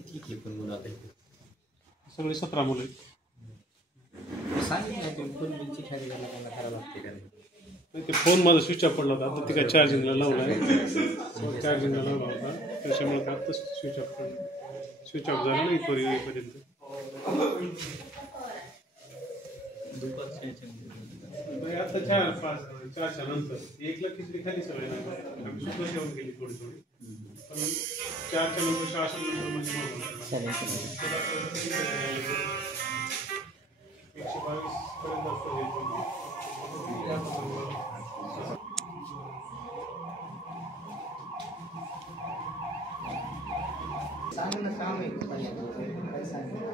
किती पण मुलं आता इथे सगळे 17 मुलं आहेत. सांगितलं तुम्ही फोन बिलची खाली करायला मला करावं लागते का ते फोन माझा स्विच ऑफ पडला होता, आता ते काय चार्जिंगला लावला आहे, चार्जिंगला लावला होता त्याच्यामुळे ते आता स्विच ऑफ पडला. स्विच ऑफ झाला नाही येईपर्यंत. आता 4-5-4च्या नंतर 1ला खिचडी खाली सवय नाही, सुद्धा जेवण केली थोडी थोडी, पण 4च्या नंतर शासन नंतर म्हणजे 122 पर्यंत असतं. चांगलं काम आहे काय सांगितलं